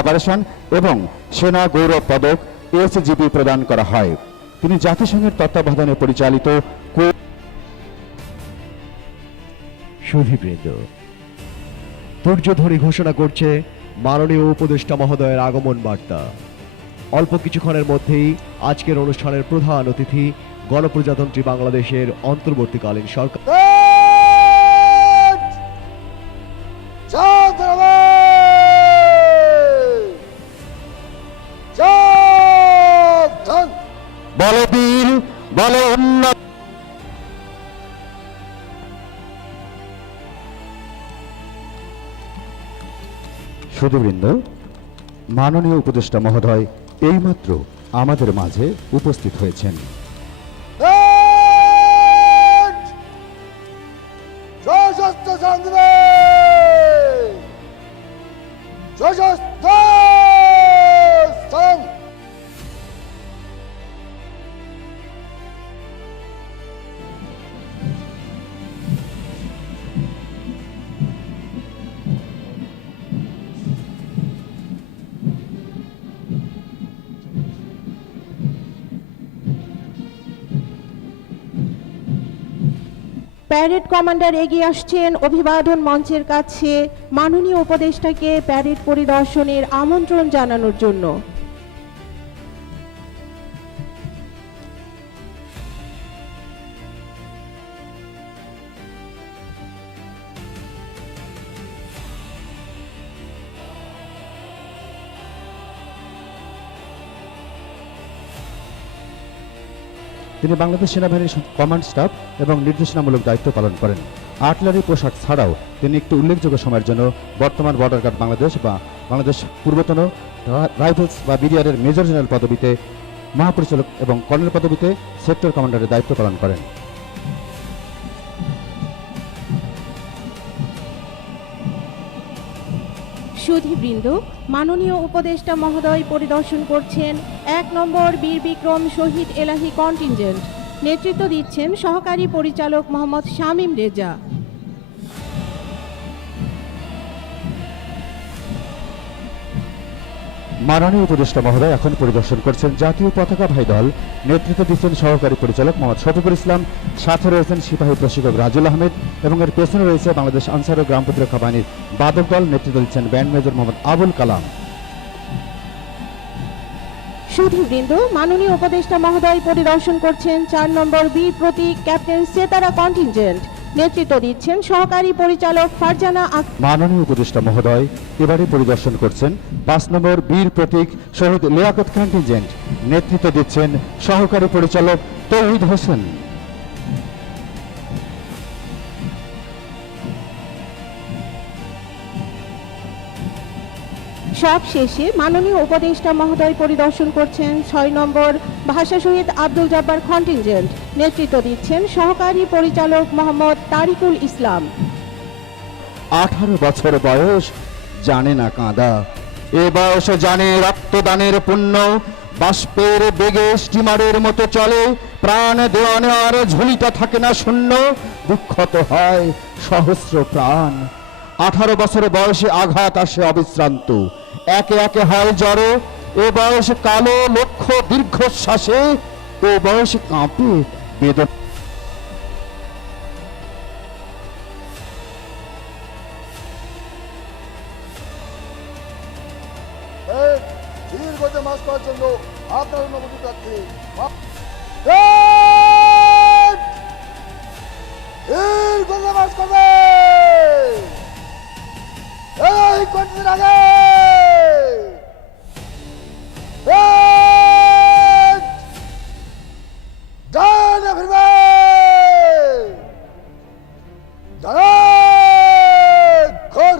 Operation এবং সেনা গৌরব পদক এসজিপি প্রদান করা হয়। তিনি জাতিসংঘের তত্ত্বাবধানে পরিচালিত সুধীবৃন্দ, ধৈর্য ধরে ঘোষণা করছে মাননীয় উপদেষ্টা মহোদয়ের আগমন বার্তা। অল্প কিছুক্ষণের মধ্যেই আজকের অনুষ্ঠানের প্রধান অতিথি গণপ্রজাতন্ত্রী বাংলাদেশের অন্তর্বর্তীকালীন সরকার বলবীর বল উন্নত সুধীবৃন্দ, মাননীয় উপদেষ্টা মহোদয় এইমাত্র আমাদের মাঝে উপস্থিত হয়েছেন। প্যারেড কমান্ডার এগিয়ে আসছেন অভিবাদন মঞ্চের কাছে মাননীয় উপদেষ্টাকে প্যারেড পরিদর্শনের আমন্ত্রণ জানানোর জন্য। তিনি বাংলাদেশ সেনাবাহিনীর কমান্ড স্টাফ এবং নির্দেশনামূলক দায়িত্ব পালন করেন। আর্টিলারি পোশাক ছাড়াও তিনি একটি উল্লেখযোগ্য সময়ের জন্য বর্তমান বর্ডার গার্ড বাংলাদেশ বা বাংলাদেশ পূর্বতন রাইফেলস বা বিডিআরের মেজর জেনারেল পদবিতে মহাপরিচালক এবং কর্নেল পদবিতে সেক্টর কমান্ডারের দায়িত্ব পালন করেন। সুধীবৃন্দ, মাননীয় উপদেষ্টা মহোদয় পরিদর্শন করছেন ১ নম্বর বীর বিক্রম শহীদ এলাহি কন্টিনজেন্ট। নেতৃত্ব দিচ্ছেন সহকারী পরিচালক মোহাম্মদ শামীম রেজা। মাননীয় উপদেষ্টা মহোদয় এখন পরিদর্শন করছেন জাতীয় পতাকাবাহী দল। নেতৃত্ব দিচ্ছেন সহকারী পরিচালক মোহাম্মদ শফিকুল ইসলাম, সাথে রয়েছেন সিপাহী প্রশিক্ষক রাজুল আহমেদ এবং এর পেছনে রয়েছে বাংলাদেশ আনসার ও গ্রাম প্রতিরক্ষা বাহিনীর বাদক দল। নেতৃত্ব দিচ্ছেন ব্যান্ড মেজর মোহাম্মদ আবুল কালাম। সুধীবৃন্দ, মাননীয় উপদেষ্টা মহোদয় পরিদর্শন করছেন ৪ নম্বর বীর প্রতীক ক্যাপ্টেন সেতারা কন্টিনজেন্ট। নেতৃত্ব দিচ্ছেন সহকারী পরিচালক ফারজানা আক্তার। মাননীয় উপদেষ্টা মহোদয় এবারে পরিদর্শন করছেন ৫ নম্বর বীর প্রতীক শহীদ লিয়াকত কন্টিনজেন্ট। নেতৃত্ব দিচ্ছেন সহকারী পরিচালক তৌহিদ হোসেন। সব শেষে মাননীয় উপদেষ্টা মহোদয় পরিদর্শন করছেন ৬ নম্বর ভাষা শহীদ আব্দুল জব্বার কন্টিনজেন্ট। নেতৃত্ব দিচ্ছেন সহকারী পরিচালক মোহাম্মদ তারিকুল ইসলাম। ১৮ বছর বয়স, জানে না কাঁদা, এ বয়সে জানে রক্তদানের পুণ্য। বাষ্পের বেগে স্টিমারের মতো চলে, প্রাণ দেওয়া নেওয়ার ঝুলিটা থাকে না শূন্য। বিক্ষত হয় সহস্র প্রাণ। 18 বছর বয়সে আঘাত আসে অবিশ্রান্ত, একে একে হয় জড়ো। এ বয়সে কালো লক্ষ্য দীর্ঘশ্বাসে, এ বয়সে কাঁপে বেদনা। দীর্ঘতে মাস করার জন্য আপনার অনুমতি চাচ্ছি। দীর্ঘতে মাস করবে এই কঠিন আগে ডানে ফিরবে, ডানে ঘর।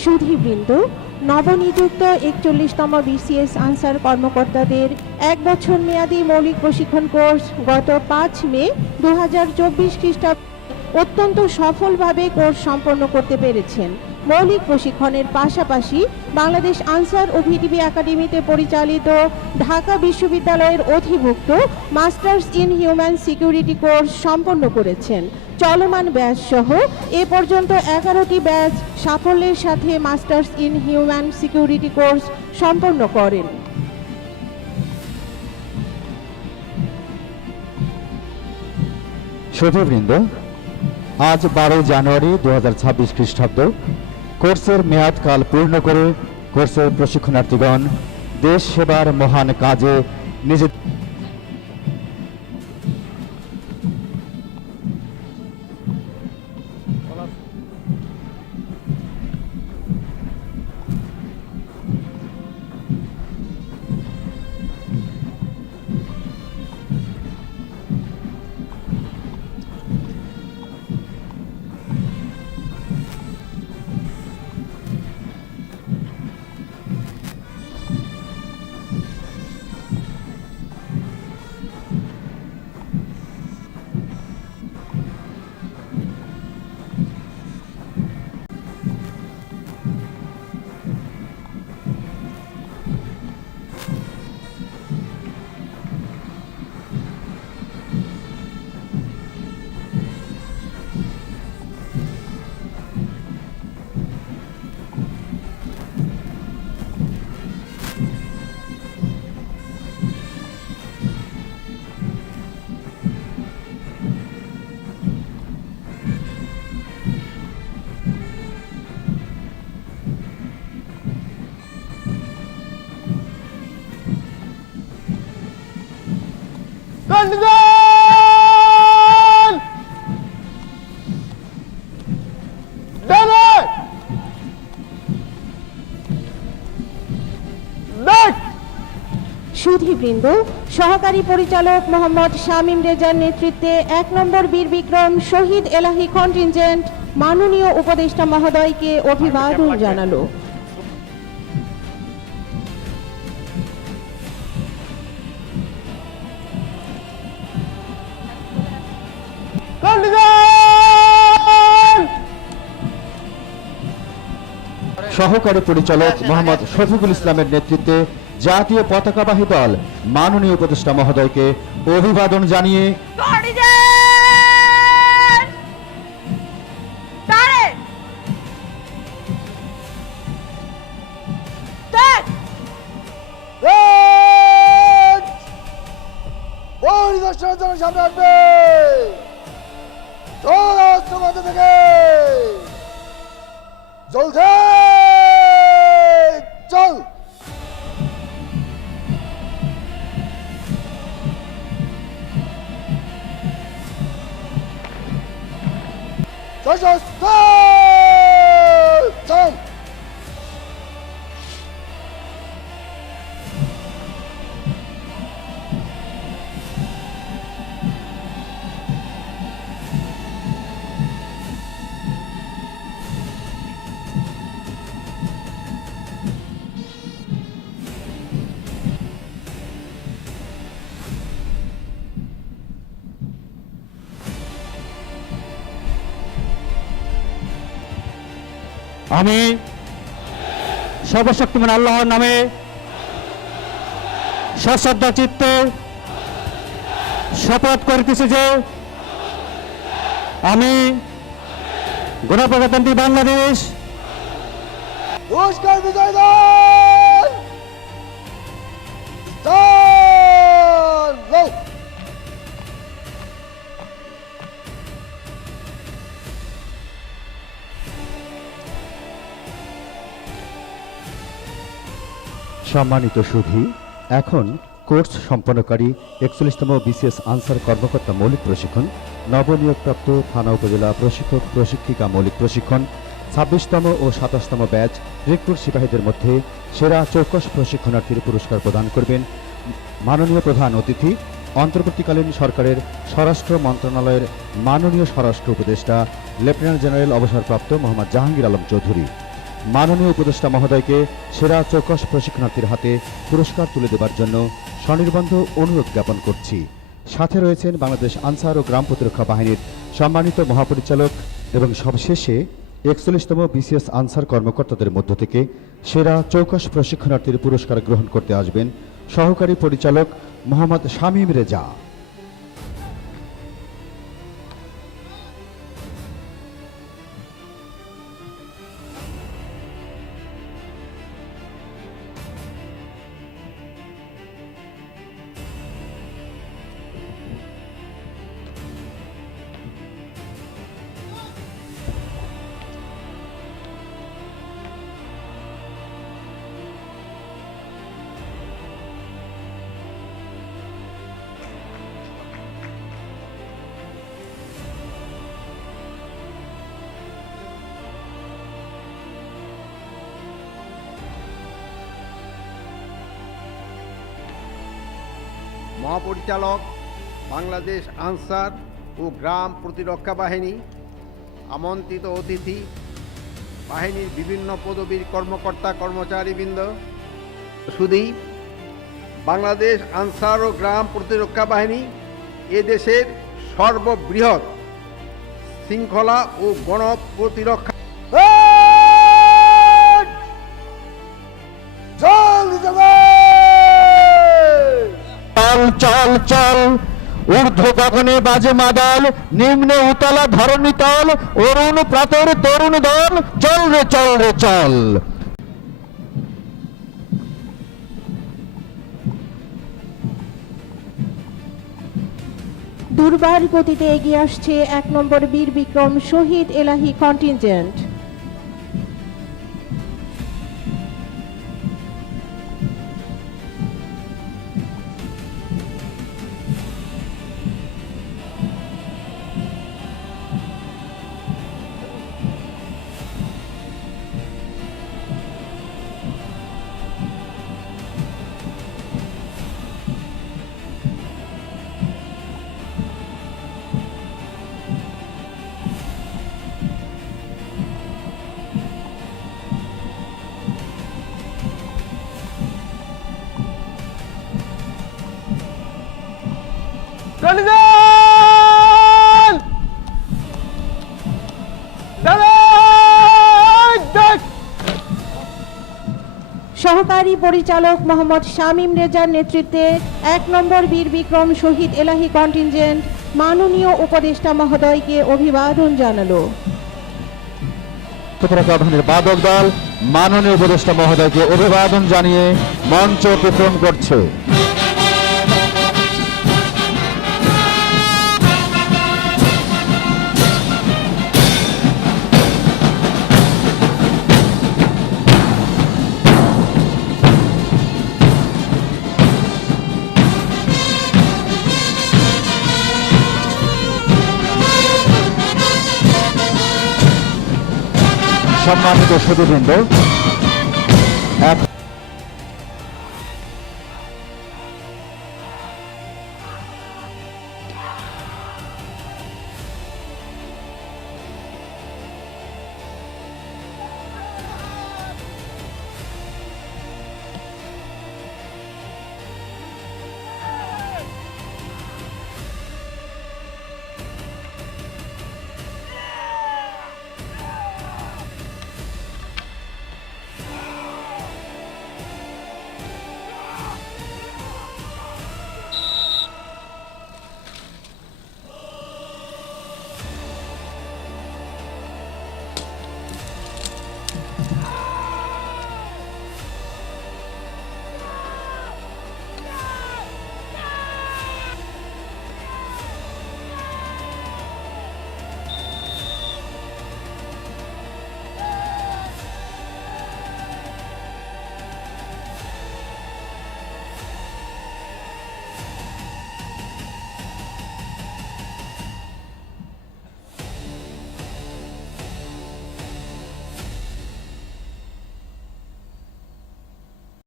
সুধীবৃন্দ, নবনিযুক্ত 41তম বিসিএস আনসার কর্মকর্তাদের 1 বছর মেয়াদী মৌলিক প্রশিক্ষণ কোর্স গত 5 মে 2024 খ্রিস্টাব্দে অত্যন্ত সফলভাবে কোর্স সম্পন্ন করতে পেরেছেন। মৌলিক প্রশিক্ষণের পাশাপাশি বাংলাদেশ আনসার ও ভিটিভি একাডেমিতে পরিচালিত ঢাকা বিশ্ববিদ্যালয়ের অধিভুক্ত masters in human security course সম্পন্ন করেছেন। চলমান ব্যাচ সহ এ পর্যন্ত 11টি ব্যাচ সাফল্যের সাথে masters in human security course সম্পন্ন করেন। শ্রোতাবৃন্দ, আজ 12 জানুয়ারি 2026 খ্রিস্টাব্দ কোর্সের মেয়াদকাল পূর্ণ করে কোর্সের প্রশিক্ষণার্থীগণ দেশ সেবার মহান কাজে নিজে Contingent! David! Back! সুধীবৃন্দ, সহকারী পরিচালক মোহাম্মদ শামীম রেজার নেতৃত্বে 1 নম্বর বীর বিক্রম শহীদ এলাহি কন্টিনজেন্ট মাননীয় উপদেষ্টা মহোদয়কে অভিবাদন জানালো। Contingent! সহকারী পরিচালক মোহাম্মদ শফিকুল ইসলামের নেতৃত্বে জাতীয় পতাকাবাহী দল মাননীয় উপদেষ্টা মহোদয়কে অভিবাদন জানিয়ে Red! পরিদর্শনের জন্য সামনে আসবে চল মধ্যে থেকে চলছে চল সশস্ত্র চল আমি সর্বশক্তিমান আল্লাহর নামে সশ্রদ্ধ চিত্তে শপথ করিতেছি যে আমি গণপ্রজাতন্ত্রী বাংলাদেশ পুরস্কার বিজয় দল চল সম্মানিত সুধী, এখন কোর্স সম্পন্নকারী 41তম বিসিএস আনসার কর্মকর্তা মৌলিক প্রশিক্ষণ, নবনিয়োগপ্রাপ্ত থানা উপজেলা প্রশিক্ষক প্রশিক্ষিকা মৌলিক প্রশিক্ষণ, 26তম ও 27তম ব্যাচ রিক্রুট সিপাহীদের মধ্যে সেরা চৌকস প্রশিক্ষণার্থীর পুরস্কার প্রদান করবেন মাননীয় প্রধান অতিথি অন্তর্বর্তীকালীন সরকারের স্বরাষ্ট্র মন্ত্রণালয়ের মাননীয় স্বরাষ্ট্র উপদেষ্টা লেফটেন্যান্ট জেনারেল অবসরপ্রাপ্ত মোহাম্মদ জাহাঙ্গীর আলম চৌধুরী। মাননীয় উপদেষ্টা মহোদয়কে সেরা চৌকস প্রশিক্ষণার্থীর হাতে পুরস্কার তুলে দেবার জন্য স্বনির্বন্ধ অনুরোধ জ্ঞাপন করছি। সাথে রয়েছেন বাংলাদেশ আনসার ও গ্রাম প্রতিরক্ষা বাহিনীর সম্মানিত মহাপরিচালক এবং সবশেষে ৪১তম বিসিএস আনসার কর্মকর্তাদের মধ্য থেকে সেরা চৌকস প্রশিক্ষণার্থীর পুরস্কার গ্রহণ করতে আসবেন সহকারী পরিচালক মোহাম্মদ শামীম রেজা। মহাপরিচালক বাংলাদেশ আনসার ও গ্রাম প্রতিরক্ষা বাহিনী, আমন্ত্রিত অতিথি, বাহিনীর বিভিন্ন পদবীর কর্মকর্তা কর্মচারীবৃন্দ, শুধু বাংলাদেশ আনসার ও গ্রাম প্রতিরক্ষা বাহিনী এদেশের সর্ববৃহৎ শৃঙ্খলা ও গণপ্রতিরক্ষা জল হিসাবে চল চল চল, ঊর্ধ্ব গগনে বাজে মাদল, নিম্নে উতলা ধরণী তল, অরুণ প্রাতর তরুণ দল, চল রে চল রে চল। দুর্বার গতিতে এগিয়ে আসছে ১ নম্বর বীর বিক্রম শহীদ এলাহি কন্টিনজেন্ট। সহকারী পরিচালক মোহাম্মদ শামীম রেজার নেতৃত্বে ১ নম্বর বীর বিক্রম শহীদ এলাহি কন্টিনজেন্ট মাননীয় উপদেষ্টা মহোদয়কে অভিবাদন জানালো। প্রতিরক্ষা বাহিনীর বাদক দল মাননীয় উপদেষ্টা মহোদয়কে অভিবাদন জানিয়ে মঞ্চ অতিক্রম করছে। সম্মানিত সুধীবৃন্দ,